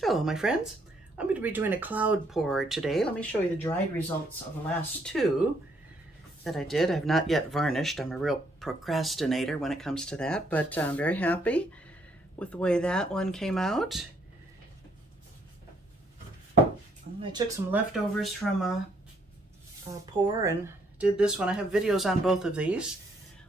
Hello my friends, I'm going to be doing a cloud pour today. Let me show you the dried results of the last two that I did. I've not yet varnished. I'm a real procrastinator when it comes to that, but I'm very happy with the way that one came out. And I took some leftovers from a pour and did this one. I have videos on both of these.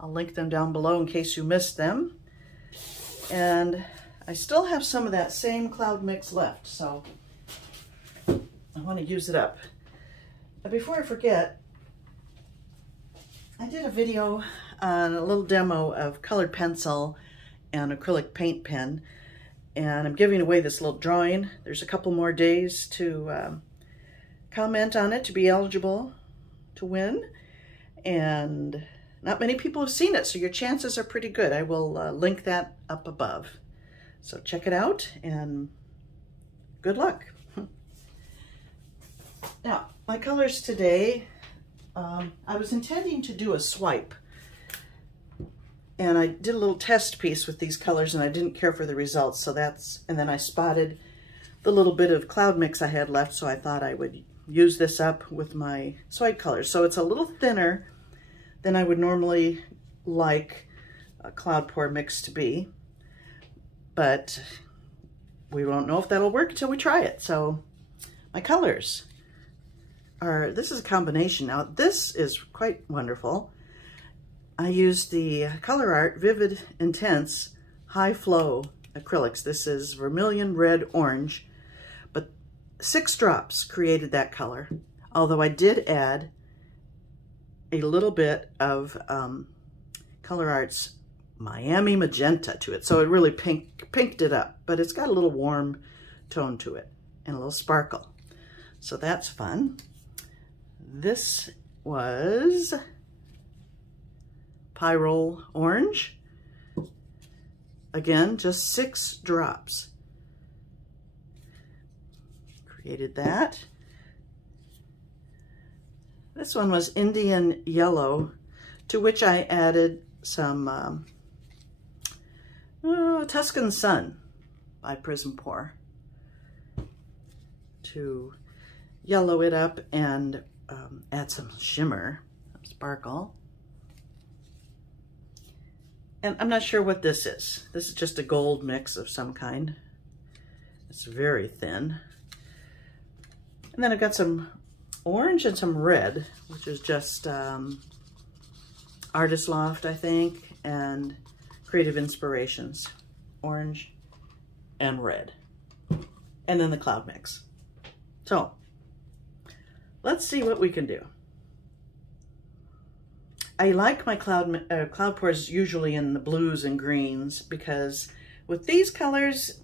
I'll link them down below in case you missed them. And I still have some of that same cloud mix left, so I want to use it up. But before I forget, I did a video on a little demo of colored pencil and acrylic paint pen, and I'm giving away this little drawing. There's a couple more days to comment on it to be eligible to win, and not many people have seen it, so your chances are pretty good. I will link that up above. So check it out and good luck. Now, my colors today, I was intending to do a swipe, and I did a little test piece with these colors and I didn't care for the results, so and then I spotted the little bit of cloud mix I had left, so I thought I would use this up with my swipe colors. So it's a little thinner than I would normally like a cloud pour mix to be, but we won't know if that'll work until we try it. So my colors are, this is a combination. Now this is quite wonderful. I used the Colourarte Vivid Intense High Flow acrylics. This is Vermilion, Red, Orange, but 6 drops created that color. Although I did add a little bit of Colourarte's Miami Magenta to it, so it really pinked it up, but it's got a little warm tone to it and a little sparkle, so that's fun. This was Pyrrole Orange. Again, just 6 drops created that. This one was Indian Yellow, to which I added some Tuscan Sun by Prism Pour to yellow it up and add some shimmer, some sparkle. And I'm not sure what this is. This is just a gold mix of some kind. It's very thin. And then I've got some orange and some red, which is just Artist Loft, I think, and Creative Inspirations. Orange and red. And then the cloud mix. So, let's see what we can do. I like my cloud pours usually in the blues and greens, because with these colors,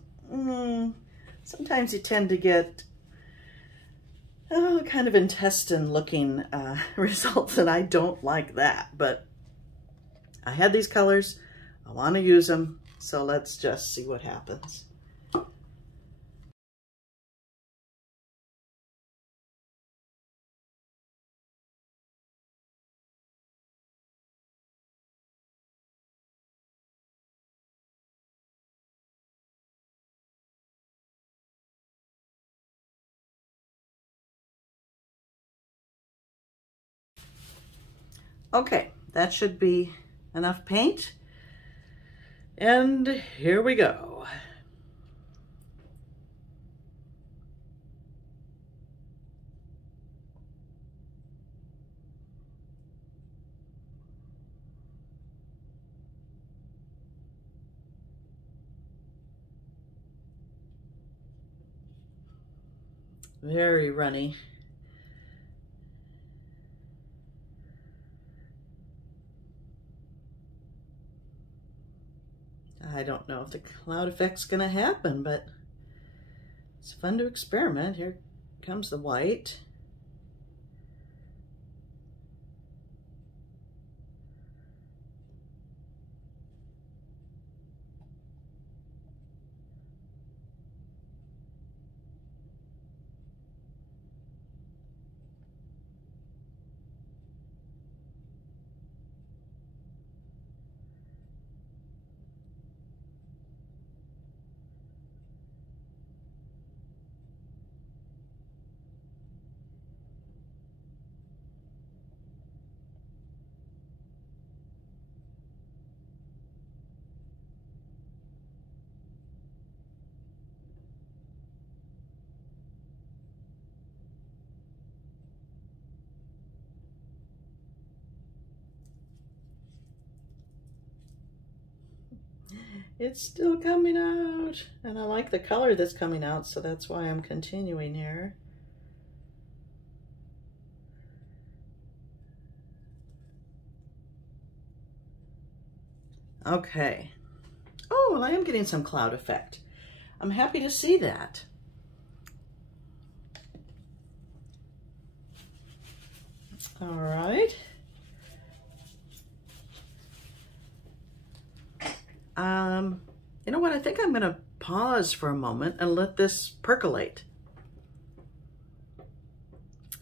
sometimes you tend to get kind of intestine looking results, and I don't like that. But I had these colors, I want to use them, so let's just see what happens. Okay, that should be enough paint. And here we go. Very runny. I don't know if the cloud effect's gonna happen, but it's fun to experiment. Here comes the white. It's still coming out, and I like the color that's coming out, so that's why I'm continuing here. Okay. Oh, well, I am getting some cloud effect. I'm happy to see that. All right. You know what? I think I'm going to pause for a moment and let this percolate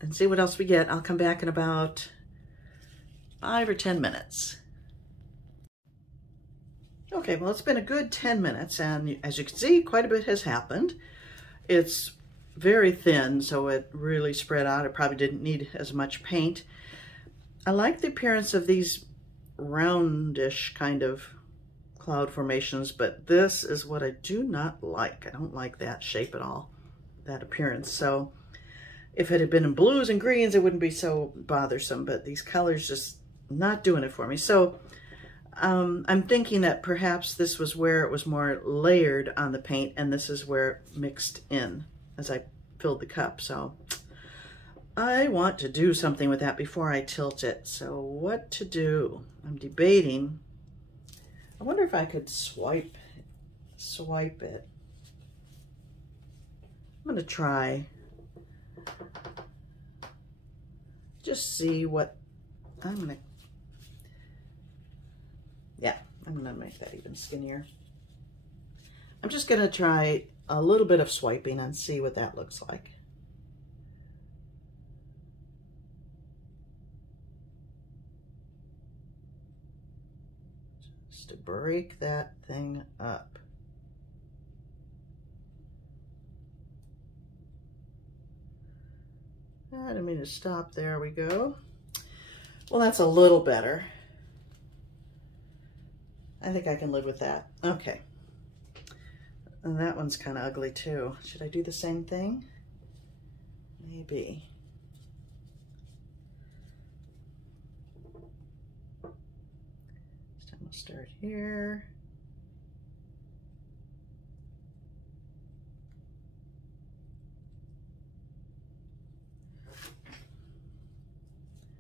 and see what else we get. I'll come back in about 5 or 10 minutes. Okay, well, it's been a good 10 minutes, and as you can see, quite a bit has happened. It's very thin, so it really spread out. It probably didn't need as much paint. I like the appearance of these roundish kind of cloud formations, but this is what I do not like. I don't like that shape at all, that appearance. So if it had been in blues and greens, it wouldn't be so bothersome, but these colors just not doing it for me. So I'm thinking that perhaps this was where it was more layered on the paint, and this is where it mixed in as I filled the cup. So I want to do something with that before I tilt it. So what to do? I'm debating. I wonder if I could swipe it. I'm going to try. Just see what I'm going to. Yeah, I'm going to make that even skinnier. I'm just going to try a little bit of swiping and see what that looks like. Just to break that thing up. I didn't mean to stop. There we go. Well, that's a little better. I think I can live with that. Okay. And that one's kind of ugly too. Should I do the same thing? Maybe. This time we'll start here.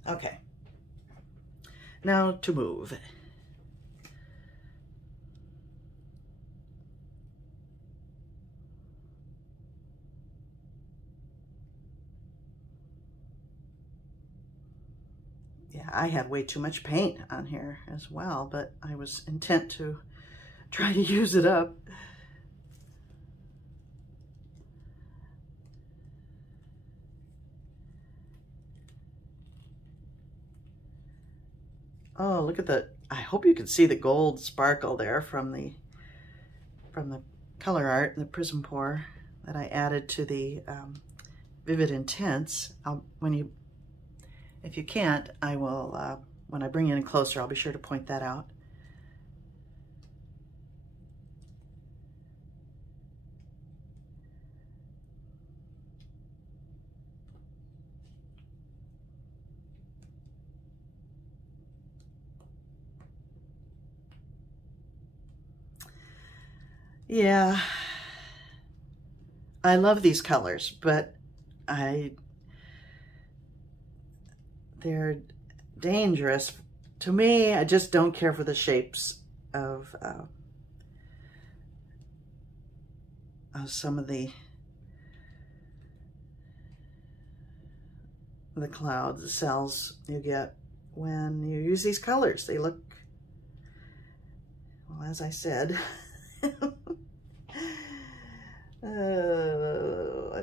Okay. Now to move. Yeah, I had way too much paint on here as well, but I was intent to try to use it up. Oh, look at the, I hope you can see the gold sparkle there from the Colourarte, the Prism pour that I added to the Vivid Intense. If you can't, I will, when I bring it in closer, I'll be sure to point that out. Yeah, I love these colors, but they're dangerous. To me, I just don't care for the shapes of some of the clouds, the cells you get when you use these colors. They look, well, as I said, I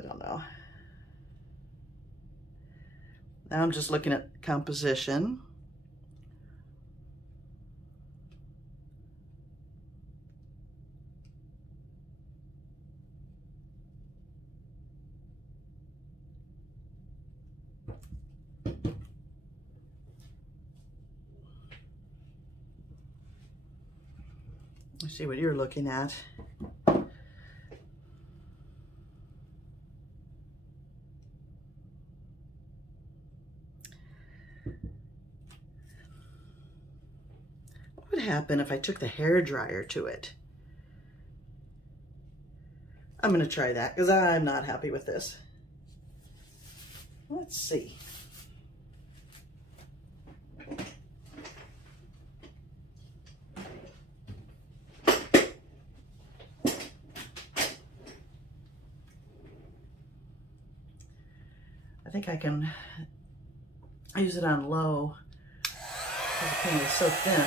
don't know. Now I'm just looking at composition. Let's see what you're looking at. What would happen if I took the hair dryer to it? I'm going to try that because I'm not happy with this. Let's see. I think I can use it on low because the paint is so thin.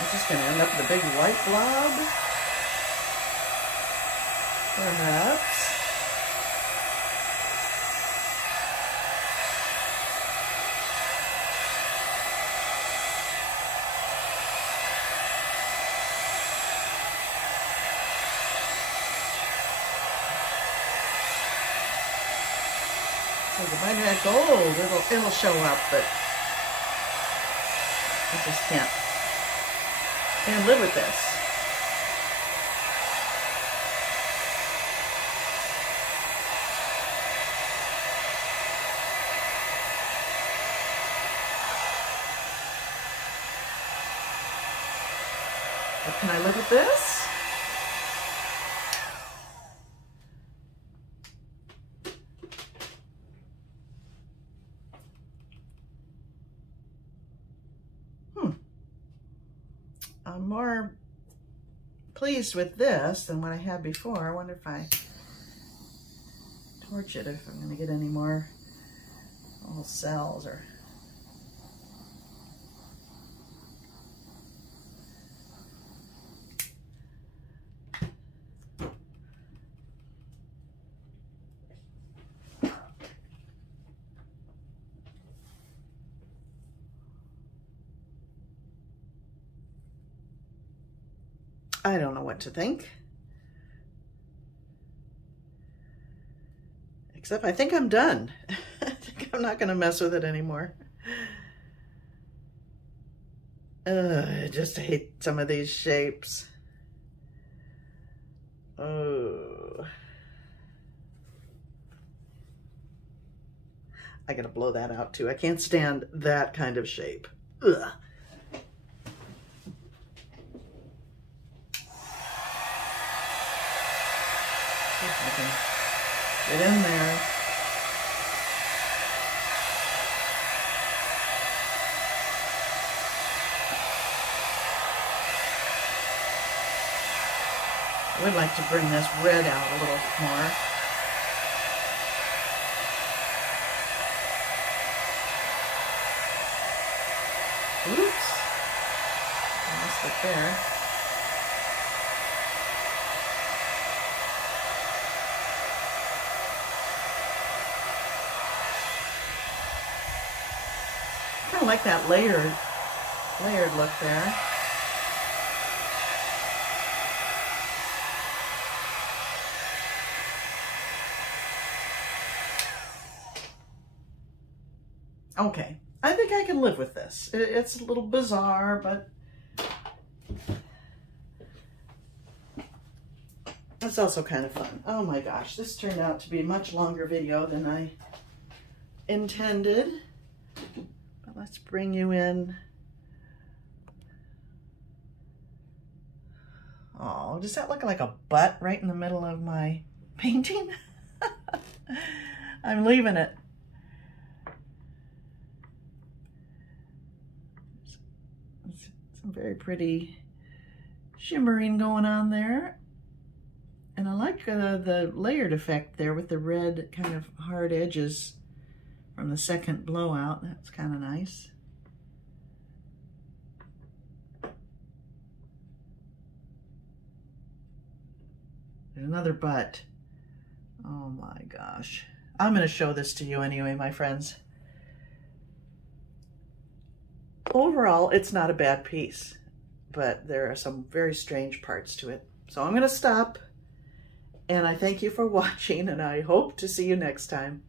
I'm just going to end up with a big white blob, perhaps. So if I had gold, it'll show up, but I just can't live with this. But can I live with this? I'm more pleased with this than what I had before. I wonder if I torch it, if I'm going to get any more little cells or... I don't know what to think. Except I think I'm done. I think I'm not going to mess with it anymore. I just hate some of these shapes. Oh. I gotta blow that out too. I can't stand that kind of shape. Ugh. I can get in there. I would like to bring this red out a little more. Oops. I missed it there. Kind of like that layered look there. Okay, I think I can live with this. It's a little bizarre, but it's also kind of fun. Oh my gosh, this turned out to be a much longer video than I intended. But let's bring you in. Oh, does that look like a butt right in the middle of my painting? I'm leaving it. Some very pretty shimmering going on there. And I like the layered effect there with the red kind of hard edges from the second blowout. That's kind of nice. There's another butt. Oh my gosh. I'm going to show this to you anyway, my friends. Overall, it's not a bad piece, but there are some very strange parts to it. So I'm going to stop, and I thank you for watching, and I hope to see you next time.